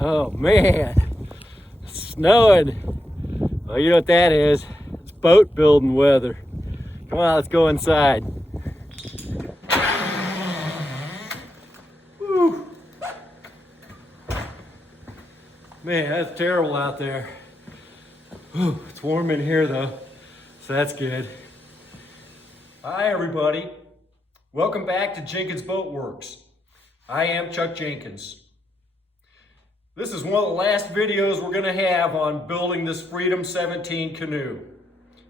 Oh man, it's snowing. Well, you know what that is. It's boat building weather. Come on, let's go inside. Woo. Man, that's terrible out there. Whew, it's warm in here though, so that's good. Hi everybody. Welcome back to Jenkins Boat Works. I am Chuck Jenkins. This is one of the last videos we're gonna have on building this Freedom 17 canoe.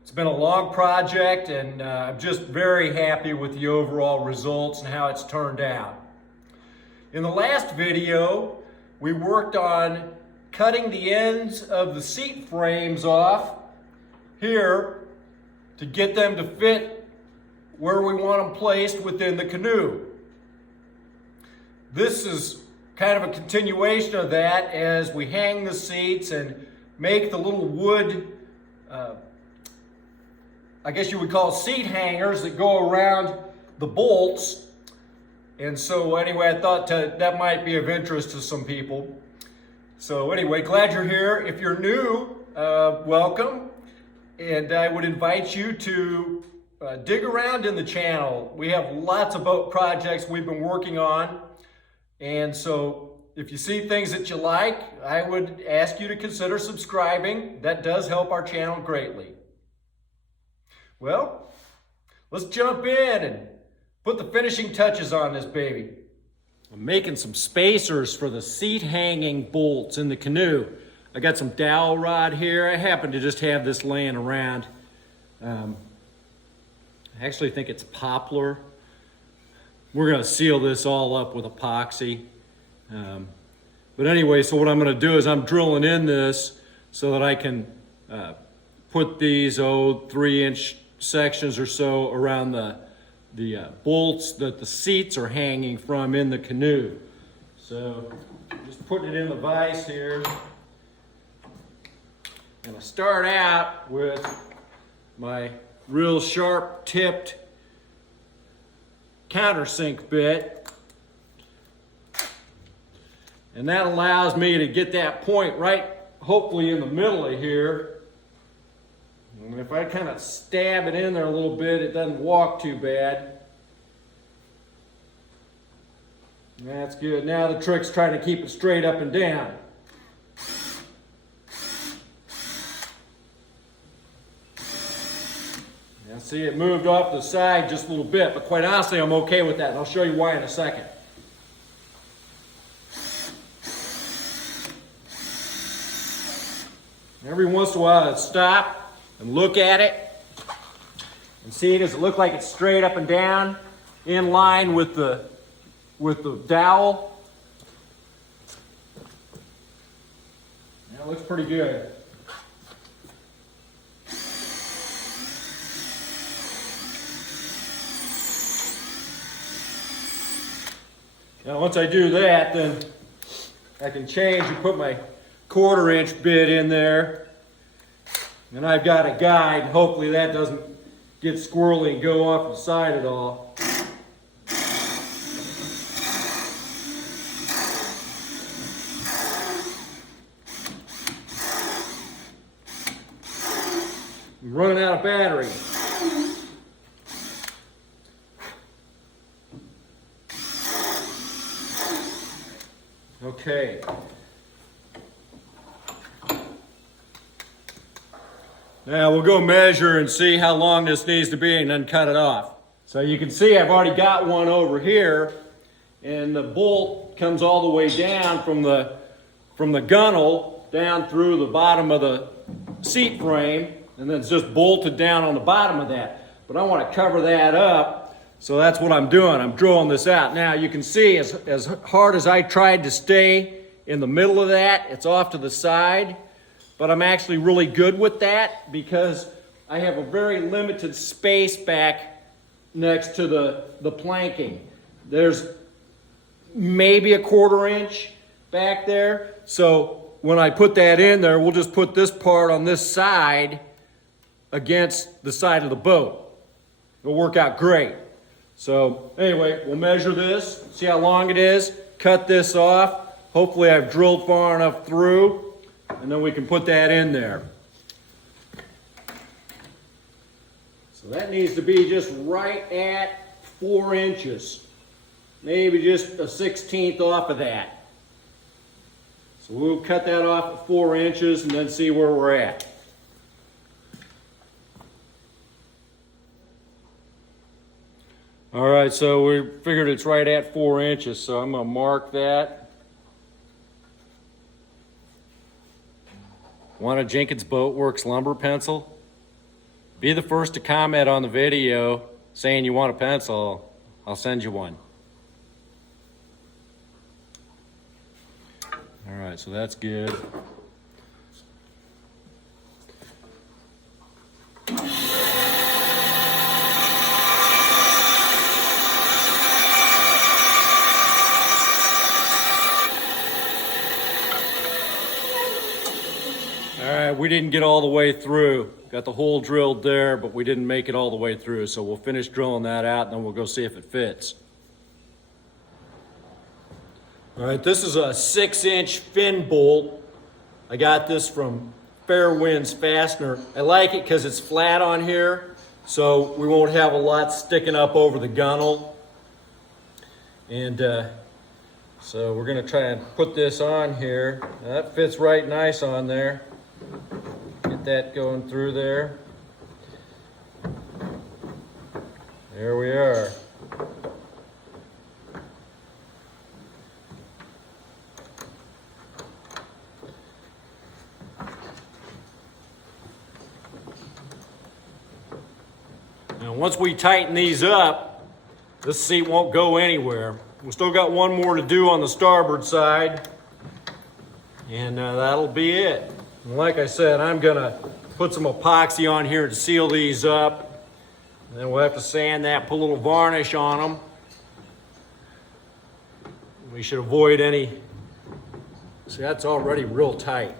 It's been a long project and I'm just very happy with the overall results and how it's turned out. In the last video, we worked on cutting the ends of the seat frames off here to get them to fit where we want them placed within the canoe. This is kind of a continuation of that as we hang the seats and make the little wood, I guess you would call seat hangers that go around the bolts. And so anyway, I thought that might be of interest to some people. So anyway, glad you're here. If you're new, welcome. And I would invite you to dig around in the channel. We have lots of boat projects we've been working on. And so if you see things that you like, I would ask you to consider subscribing. That does help our channel greatly. Well, let's jump in and put the finishing touches on this baby. I'm making some spacers for the seat hanging bolts in the canoe. I got some dowel rod here. I happen to just have this laying around. I actually think it's poplar. We're gonna seal this all up with epoxy. But anyway, so what I'm gonna do is I'm drilling in this so that I can put these 3-inch sections or so around the bolts that the seats are hanging from in the canoe. So just putting it in the vise here. And I start out with my real sharp tipped countersink bit, and that allows me to get that point right hopefully in the middle of here. And if I kind of stab it in there a little bit, it doesn't walk too bad. That's good. Now the trick's trying to keep it straight up and down. See, it moved off the side just a little bit, but quite honestly, I'm okay with that, and I'll show you why in a second. Every once in a while, I'd stop and look at it and see, does it look like it's straight up and down, in line with the dowel? That looks pretty good. Now once I do that, then I can change and put my 1/4-inch bit in there. And I've got a guide. Hopefully that doesn't get squirrely and go off the side at all. I'm running out of battery. Okay. Now we'll go measure and see how long this needs to be and then cut it off. So you can see I've already got one over here, and the bolt comes all the way down from the gunnel down through the bottom of the seat frame, and then it's just bolted down on the bottom of that. But I want to cover that up. So that's what I'm doing. I'm drilling this out. Now you can see as hard as I tried to stay in the middle of that, it's off to the side. But I'm actually really good with that because I have a very limited space back next to the planking. There's maybe a 1/4-inch back there. So when I put that in there, we'll just put this part on this side against the side of the boat. It'll work out great. So anyway, we'll measure this, see how long it is, cut this off, Hopefully I've drilled far enough through, and then we can put that in there. So that needs to be just right at 4 inches. Maybe just a 1/16 off of that. So we'll cut that off at 4 inches and then see where we're at. All right, so we figured it's right at 4 inches, so I'm going to mark that. Want a Jenkins Boat Works lumber pencil? Be the first to comment on the video saying you want a pencil. I'll send you one. All right, so that's good. All right, we didn't get all the way through. Got the hole drilled there, but we didn't make it all the way through. So we'll finish drilling that out and then we'll go see if it fits. All right, this is a 6-inch fin bolt. I got this from Fairwinds Fastener. I like it because it's flat on here, so we won't have a lot sticking up over the gunnel. And so we're gonna try and put this on here. Now, that fits right nice on there. Get that going through there. There we are. Now once we tighten these up, this seat won't go anywhere. We still got one more to do on the starboard side, and that'll be it. And like I said, I'm gonna put some epoxy on here to seal these up. And then we'll have to sand that, put a little varnish on them. We should avoid any, see, that's already real tight.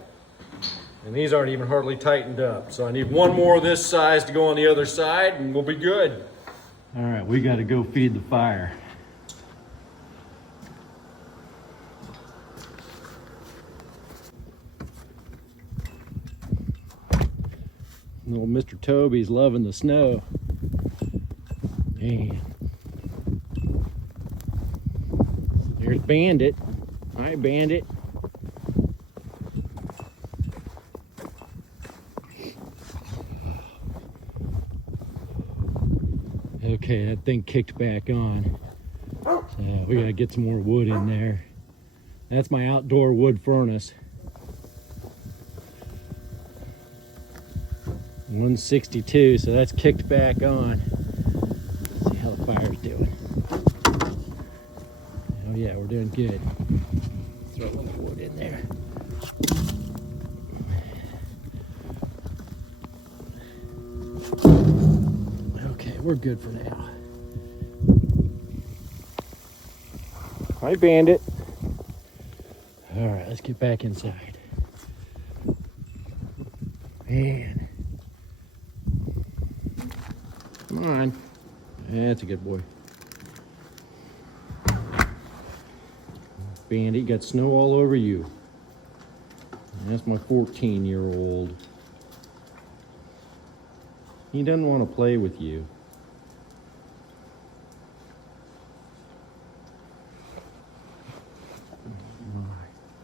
And these aren't even hardly tightened up. So I need one more of this size to go on the other side and we'll be good. All right, we gotta go feed the fire. Little Mr. Toby's loving the snow. Man. There's Bandit. Hi, Bandit. Okay, that thing kicked back on. So we gotta get some more wood in there. That's my outdoor wood furnace. 162, so that's kicked back on. Let's see how the fire's doing. Oh yeah, we're doing good. Throw a little wood in there. Okay, we're good for now. Hi, Bandit. All right, let's get back inside. Man. Come on. That's a good boy. Bandit, got snow all over you. And that's my 14-year-old. He doesn't want to play with you.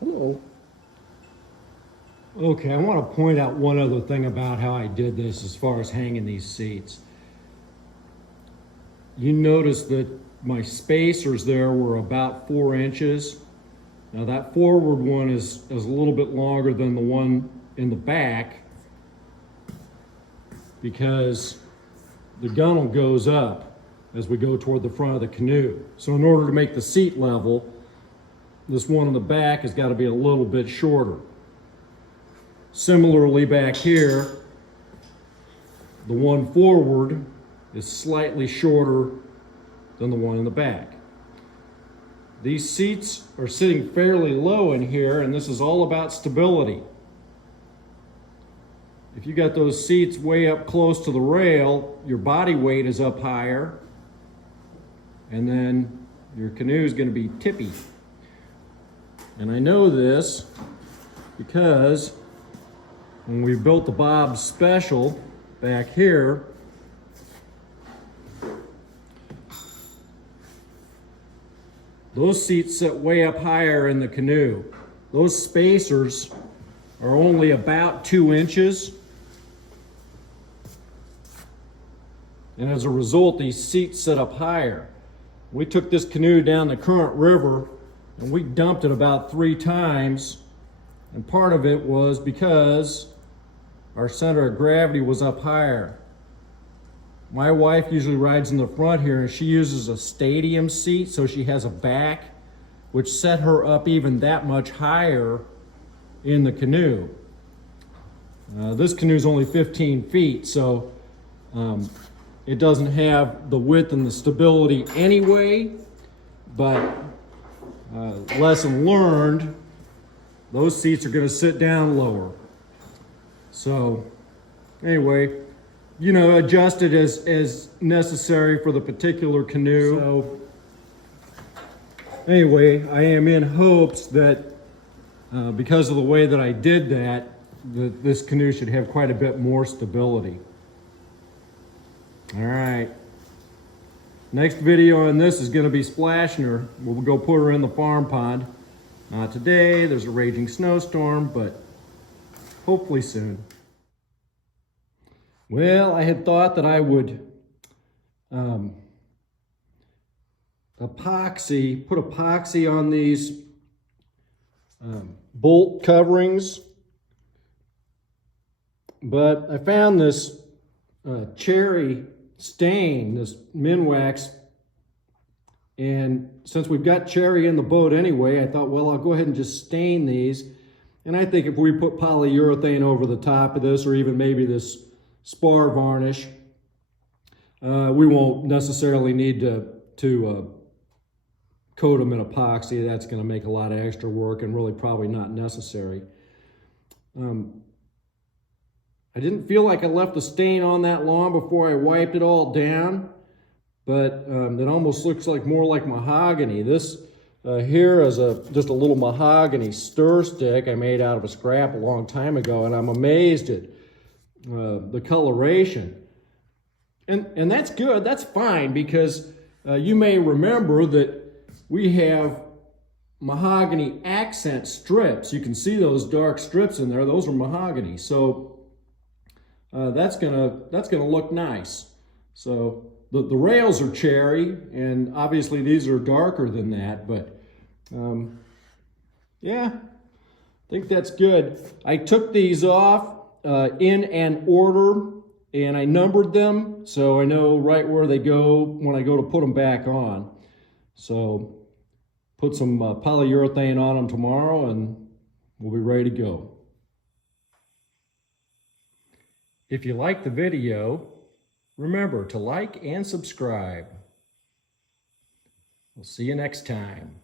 Hello. Okay, I want to point out one other thing about how I did this as far as hanging these seats. You notice that my spacers there were about 4 inches. Now that forward one is a little bit longer than the one in the back because the gunnel goes up as we go toward the front of the canoe. So in order to make the seat level, this one in the back has got to be a little bit shorter. Similarly back here, the one forward is slightly shorter than the one in the back. These seats are sitting fairly low in here, and this is all about stability. If you got those seats way up close to the rail, your body weight is up higher, and then your canoe is going to be tippy. And I know this because when we built the Bob's Special back here, those seats sit way up higher in the Canoe. Those spacers are only about 2 inches. And as a result, these seats sit up higher. We took this Canoe down the Current River and we dumped it about 3 times. And part of it was because our center of gravity was up higher. My wife usually rides in the front here, and she uses a stadium seat, so she has a back, which set her up even that much higher in the Canoe. This Canoe is only 15 feet, so it doesn't have the width and the stability anyway, but lesson learned, those seats are going to sit down lower. So anyway, you know, adjust it as necessary for the particular Canoe. So anyway, I am in hopes that because of the way that I did that, this Canoe should have quite a bit more stability. All right. Next video on this is going to be splashing her. We'll go put her in the farm pond. Not today, there's a raging snowstorm, but hopefully soon. Well, I had thought that I would put epoxy on these bolt coverings, but I found this cherry stain, this Minwax, and since we've got cherry in the boat anyway, I thought, well, I'll go ahead and just stain these. And I think if we put polyurethane over the top of this, or even maybe this spar varnish, we won't necessarily need to coat them in epoxy. That's going to make a lot of extra work and really probably not necessary. I didn't feel like I left the stain on that long before I wiped it all down, but it almost looks like more like mahogany. This here is just a little mahogany stir stick I made out of a scrap a long time ago, and I'm amazed at the coloration. And that's good, that's fine, because you may remember that we have mahogany accent strips. You can see those dark strips in there, those are mahogany. So that's gonna look nice. So the rails are cherry, and obviously these are darker than that, but yeah, I think that's good. I took these off in an order, and I numbered them so I know right where they go when I go to put them back on. So put some polyurethane on them tomorrow and we'll be ready to go. If you like the video, remember to like and subscribe. We'll see you next time.